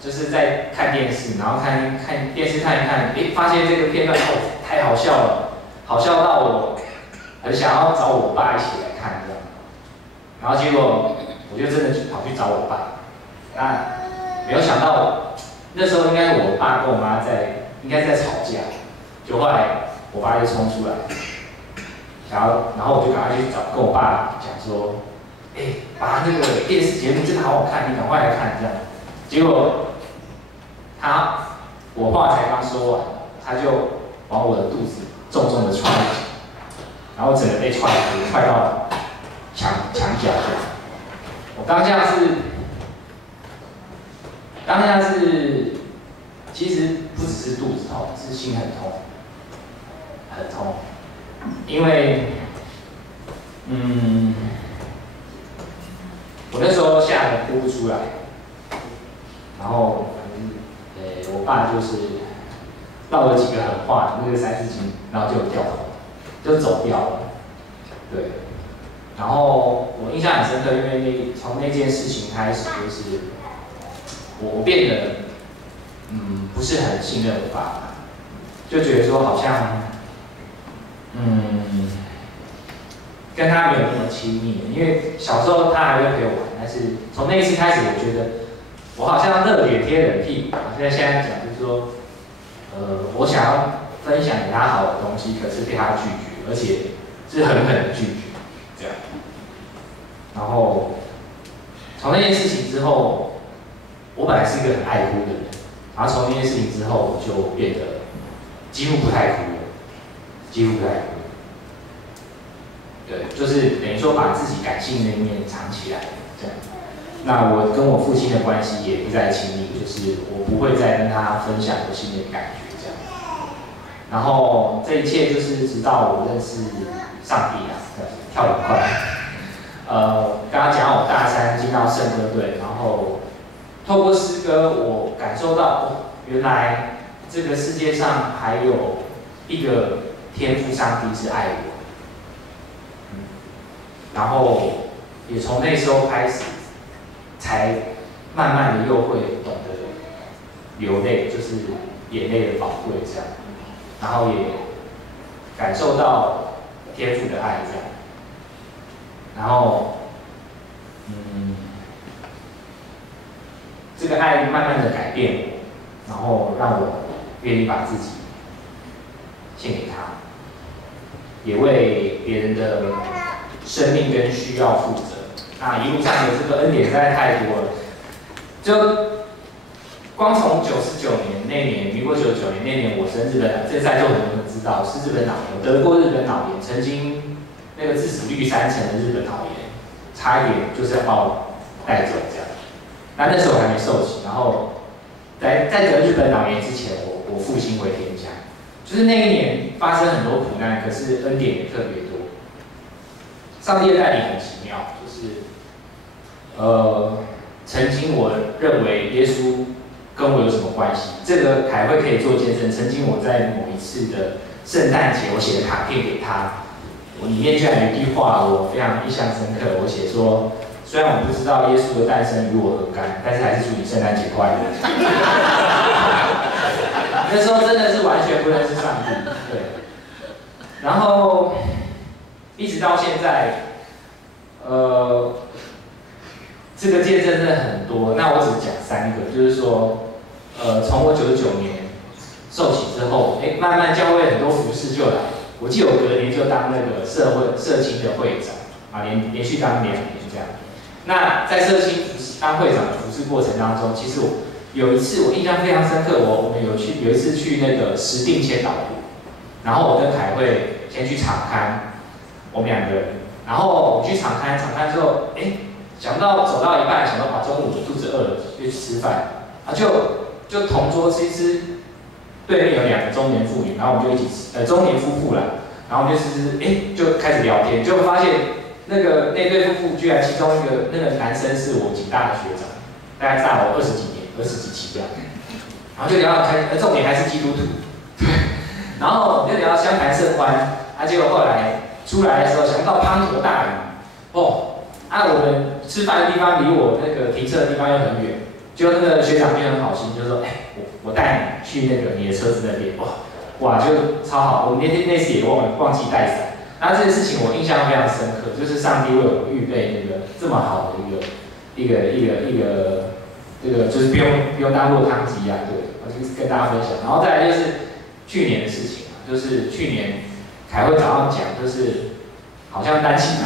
就是在看电视，然后看电视看一看，发现这个片段太好笑了，好笑到我很想要找我爸一起来看这样。然后结果我就真的跑去找我爸，那没有想到那时候应该我爸跟我妈应该在吵架，就后来我爸就冲出来，然后我就赶快去跟我爸讲说，爸，那个电视节目真的好好看，你赶快来看这样。结果我话才刚说完，他就往我的肚子重重的踹一脚，然后整个被踹到墙角这样。我当下是，其实不只是肚子痛，是心很痛，很痛，因为，我那时候吓得哭不出来，然后我爸就是唠了几个狠话，那个3、4斤，然后就走掉了，对。然后我印象很深刻，因为从那件事情开始，就是我变得不是很信任我爸爸，就觉得说好像跟他没有那么亲密，因为小时候他还会陪我玩，但是从那一次开始，我觉得我好像热脸贴冷屁股。现在讲就是说，我想要分享给他好的东西，可是被他拒绝，而且是狠狠的拒绝，这样。然后从那件事情之后，我本来是一个很爱哭的人，然后从那件事情之后，我就变得几乎不太哭了，几乎不太哭。对，就是等于说把自己感性的一面藏起来，这样。那我跟我父亲的关系也不再亲密，就是我不会再跟他分享我心里的感觉，这样。然后这一切就是直到我认识上帝啊，跳得快。刚刚讲我大3进到圣歌队，然后透过诗歌，我感受到原来这个世界上还有一个天父上帝是爱我。然后也从那时候开始，才慢慢的又会懂得流泪，就是眼泪的宝贵这样，然后也感受到天父的爱这样，然后这个爱慢慢的改变我，然后让我愿意把自己献给他，也为别人的生命跟需要负责。那一路上的这个恩典实在太多了，就光从99年那年，民国99年那年我生日本，这在座很多人知道是日本脑炎，我得过日本脑炎，曾经那个致死率3成的日本脑炎，差一点就是要把我带走这样。那时候我还没受洗，然后在得日本脑炎之前，我父亲回天家，就是那一年发生很多苦难，可是恩典也特别多。上帝的带领很奇妙，就是曾经我认为耶稣跟我有什么关系？这个凯会可以做见证。曾经我在某一次的圣诞节，我写了卡片给他，我里面居然有一句话我非常印象深刻，我写说：虽然我不知道耶稣的诞生与我何干，但是还是祝你圣诞节快乐。那时候真的是完全不认识上帝，对。然后一直到现在，这个见证真的很多，那我只讲3个，就是说，从我99年受洗之后，慢慢教会很多服事就来，我记得我隔年就当那个社青的会长，啊，连续当2年这样。那在社青当会长的服事过程当中，其实有一次我印象非常深刻，我们有一次去那个石碇千岛湖，然后我跟凯会先去场勘，我们2个人，然后我去场勘之后，想不到走到一半，想到中午肚子饿了，就去吃饭，就同桌吃一吃，对面有2个中年妇女，然后我们就一起吃，中年夫妇啦，然后我们就吃，就开始聊天，结果发现那对夫妇居然其中一个那个男生是我警大的学长，大概大我20几年，20几期这样，然后就聊到重点还是基督徒，对，然后就聊到相谈甚欢，结果后来出来的时候，想不到滂沱大雨，我们吃饭的地方离我那个停车的地方又很远，就那个学长就很好心，就说，哎，我带你去那个你的车子那边，哇，就超好。我们那次也忘记带伞，那这件事情我印象非常深刻，就是上帝为我们预备那个这么好的一个这个就是不用当落汤鸡啊，对，我就是跟大家分享。然后再来就是去年的事情啊，就是去年凯会早上讲，就是好像担心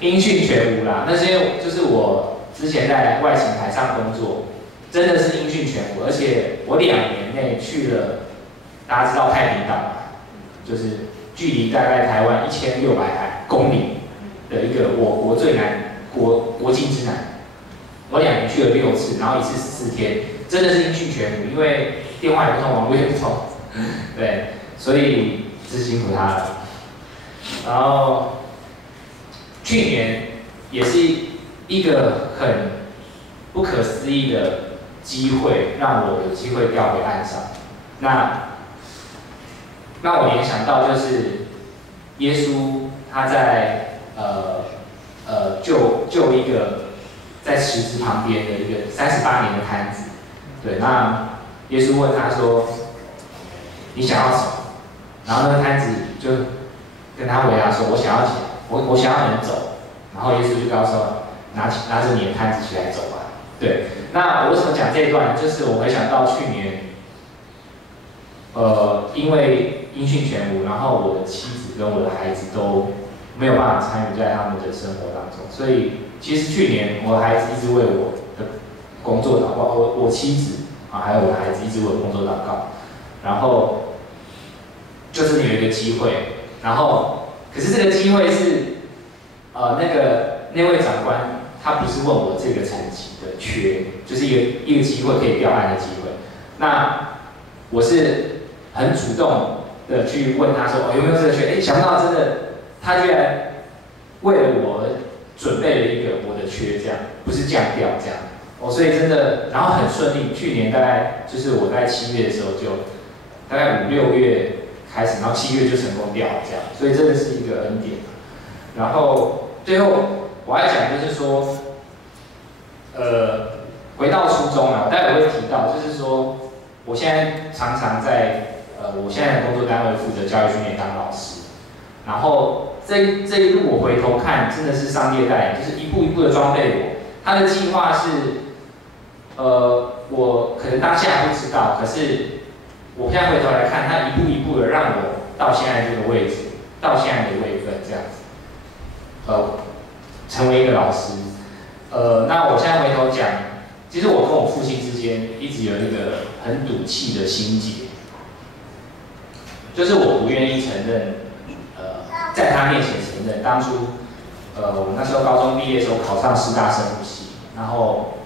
音讯全无啦，那是因为就是我之前在外勤台上工作，真的是音讯全无，而且我2年内去了，大家知道太平岛嘛，就是距离大概台湾1600公里的一个我最南国境之南。我2年去了6次，然后1次14天，真的是音讯全无，因为电话也不通，网络也不通，对，所以真是辛苦他了。然后去年也是一个很不可思议的机会，让我有机会调回岸上。那我联想到就是耶稣他在救一个在池子旁边的一个38年的摊子，对，那耶稣问他说：“你想要什么？”然后那个摊子就跟他回答说：“我想要钱，我想要能走。”然后耶稣就告诉他：“拿着你的摊子起来走吧。”对，那我为什么讲这一段？就是我回想到去年，因为音讯全无，然后我的妻子跟我的孩子都没有办法参与在他们的生活当中，所以其实去年我的孩子一直为我的工作祷告，我妻子啊还有我的孩子一直为我工作祷告，然后就真的有一个机会，然后可是这个机会是那位长官他不是问我这个层级的缺，就是一个机会可以调案的机会，那我是很主动的去问他说，有没有这个缺？想不到真的，他居然为了我准备了一个我的缺，这样不是降调这样，所以真的，然后很顺利。去年大概就是我在7月的时候就，大概5、6月开始，然后7月就成功调了这样，所以真的是一个恩典。然后最后我还讲就是说，回到初衷啊，我待会会提到，就是说我现在常常在。我现在的工作单位负责教育训练当老师，然后这一路我回头看，真的是上帝的带领，就是一步一步的装备我。他的计划是，我可能当下不知道，可是我现在回头来看，他一步一步的让我到现在这个位置，到现在的位分这样子，成为一个老师。那我现在回头讲，其实我跟我父亲之间一直有一个很赌气的心结。就是我不愿意承认，在他面前承认，当初，我那时候高中毕业的时候考上师大生物系，然后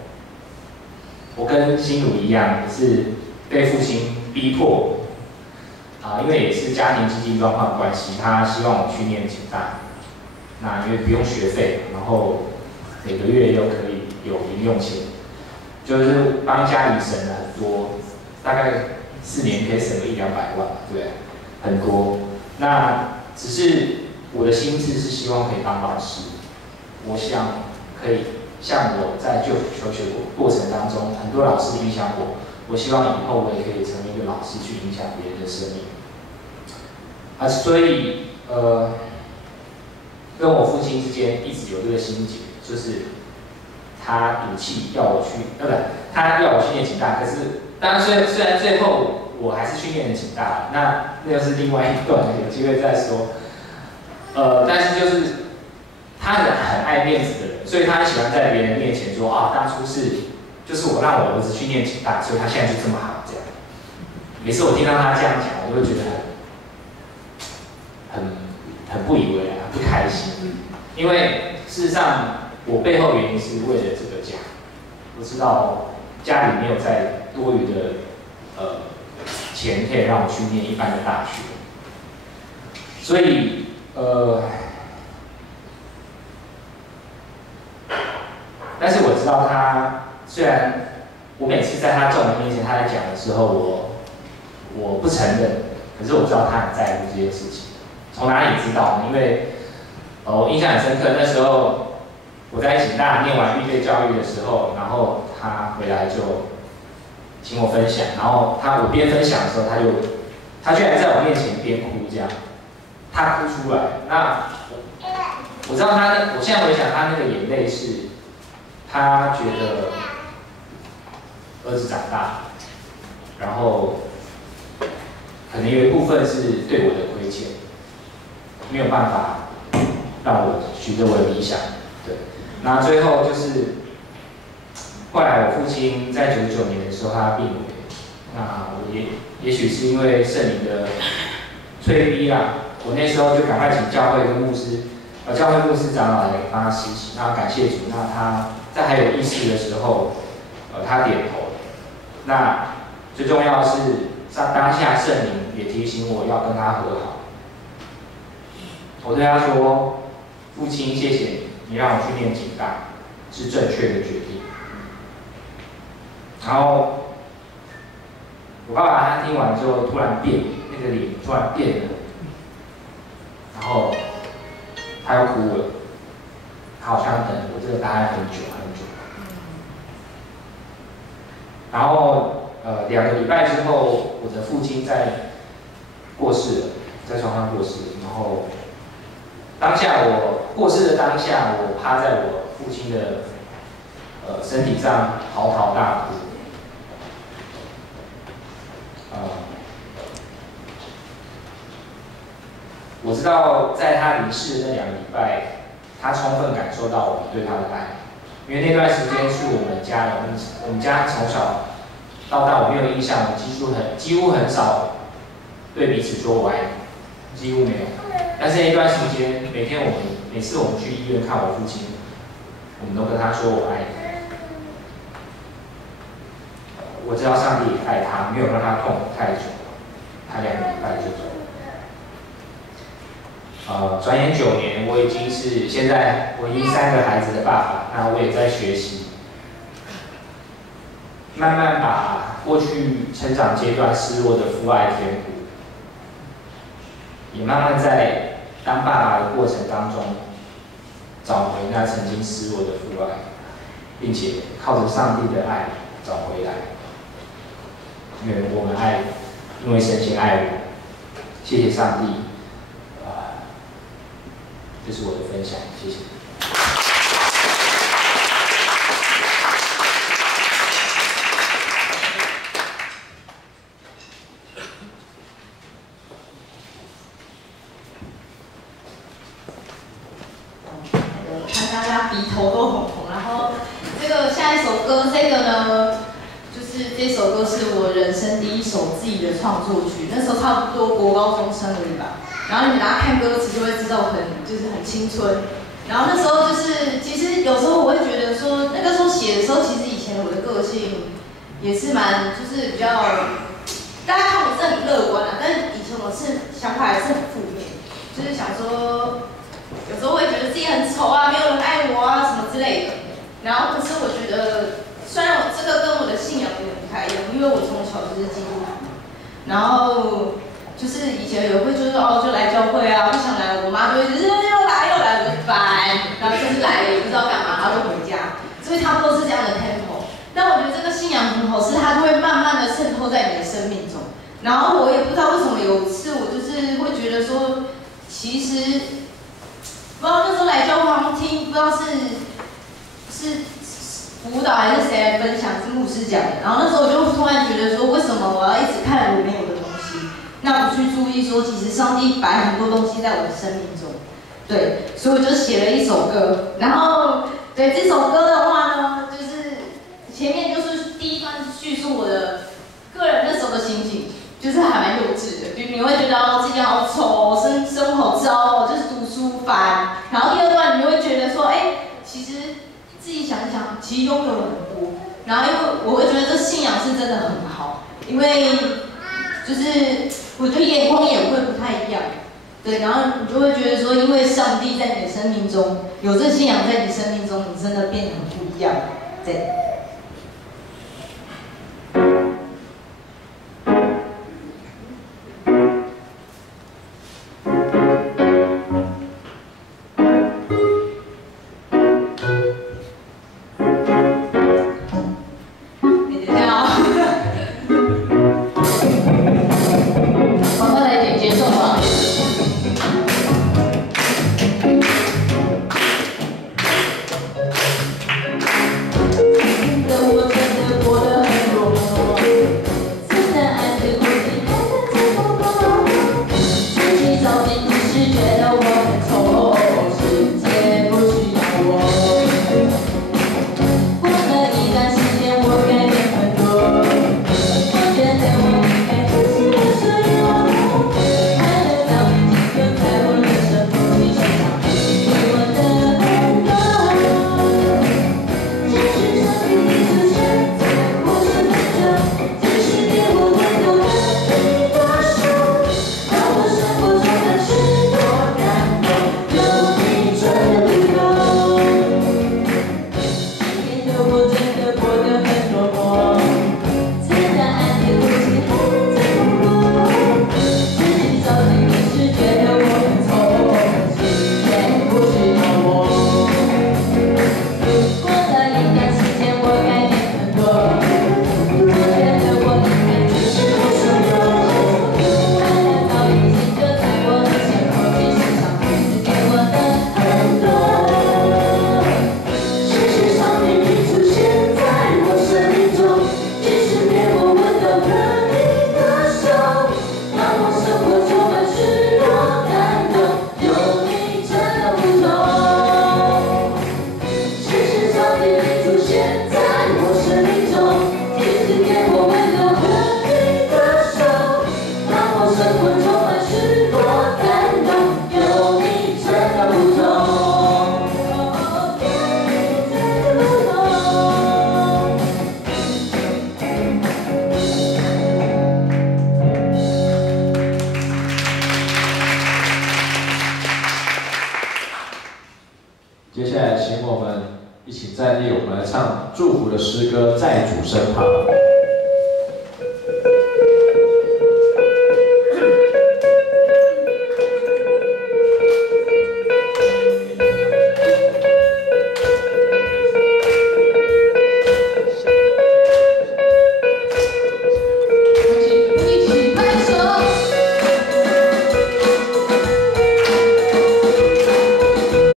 我跟心如一样，也是被父亲逼迫，因为也是家庭经济状况的关系，他希望我去念警大，那因为不用学费，然后每个月又可以有零用钱，就是帮家里省了很多，大概4年可以省个100-200万，对。很多，那只是我的心智是希望可以当老师，我想可以像我在就求学过程当中，很多老师影响我希望以后我也可以成为一个老师，去影响别人的生命。所以跟我父亲之间一直有这个心结，就是他赌气要我去，他要我去念警大，可是当然虽然最后。我还是去念警大，那又是另外一段，有机会再说。但是就是他很爱面子的人，所以他很喜欢在别人面前说当初就是我让我儿子去念警大，所以他现在就这么好这样。每次我听到他这样讲，我就会觉得很不以为然，不开心。因为事实上我背后原因是为了这个家，我知道家里没有再多余的钱可以让我去念一般的大学，所以但是我知道他虽然我每次在他众人面前他在讲的时候，我不承认，可是我知道他很在乎这件事情。从哪里知道呢？因为我印象很深刻，那时候我在警大念完预备教育的时候，然后他回来就请我分享，然后我边分享的时候，他居然在我面前边哭这样，他哭出来。那我知道我现在回想他那个眼泪是，他觉得儿子长大，然后可能有一部分是对我的亏欠，没有办法让我循着我的理想。对，那最后就是后来我父亲在99年的时候他病危，那我也许是因为圣灵的催逼啦，我那时候就赶快请教会跟牧师。教会牧师长老来帮他洗洗，那感谢主，那他在还有意识的时候，他点头。那最重要的是，在当下圣灵也提醒我要跟他和好。我对他说：“父亲，谢谢你，你让我去念警大，是正确的决定。”然后我爸爸他听完之后突然变，那个脸突然变了，然后。他要哭了，他好像等我这个答案很久很久。然后2个礼拜之后，我的父亲过世了，在床上过世了。然后我过世的当下，我趴在我父亲的身体上嚎啕大哭。我知道在他离世的那2个礼拜，他充分感受到我们对他的爱，因为那段时间是我们家从小到大我没有印象，几乎很少对彼此说我爱你，几乎没有。但是那段时间，每次我们去医院看我父亲，我们都跟他说我爱你。我知道上帝也爱他，没有让他痛苦太久，他2个礼拜就走了。转眼9年，现在我已经3个孩子的爸爸，那我也在学习，慢慢把过去成长阶段失落的父爱填补，也慢慢在当爸爸的过程当中，找回那曾经失落的父爱，并且靠着上帝的爱找回来。因为我们爱，因为神先爱我，谢谢上帝。这是我的分享，谢谢。看大家鼻头都红红，然后下一首歌，这个呢，就是这首歌是我人生第1首自己的创作曲，那时候差不多国高中生而已吧。然后你大家看歌词就会知道很青春。然后那时候其实有时候我会觉得说，那个时候写的时候，其实以前我的个性也是就是比较，大家看我是很乐观啊，但是以前我想法还是很负面，就是想说，有时候会觉得自己很丑啊，没有人爱我啊什么之类的。然后可是我觉得，虽然我这个跟我的信仰有点不太一样，因为我从小就是基督徒，然后。就是以前也会就来教会啊，不想来，我妈就会又来，我就烦，然后就是来了也不知道干嘛，然后就回家，所以差不多是这样的 tempo。但我觉得这个信仰很好，是它就会慢慢的渗透在你的生命中。然后我也不知道为什么有一次我就是会觉得说，其实不知道那时候来教会好像听，不知道是辅导还是谁来分享，是牧师讲的。然后那时候我就突然觉得说，为什么我要一直看我没有的东西？那不去注意说，其实上帝摆很多东西在我的生命中，对，所以我就写了一首歌。然后，对这首歌的话呢，就是前面就是第一段是叙述我的个人那时候的心情，就是还蛮幼稚的，就你会觉得自己好丑，生活好糟哦，就是读书烦。然后第2段你就会觉得说，其实自己想一想，其实拥有了很多。然后因为我会觉得这信仰是真的很好，因为就是我觉得眼光也会不太一样，对，然后你就会觉得说，因为上帝在你的生命中有这信仰在你生命中，你真的变得很不一样，对。接下来，请我们一起站立，我们来唱祝福的诗歌《在主身旁》。